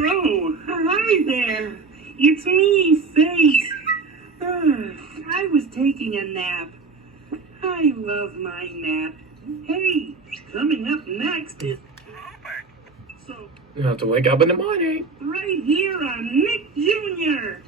Oh, hi there. It's me, Faith. I was taking a nap. I love my nap. Hey, coming up next is... So, You have to wake up in the morning. right here on Nick Jr.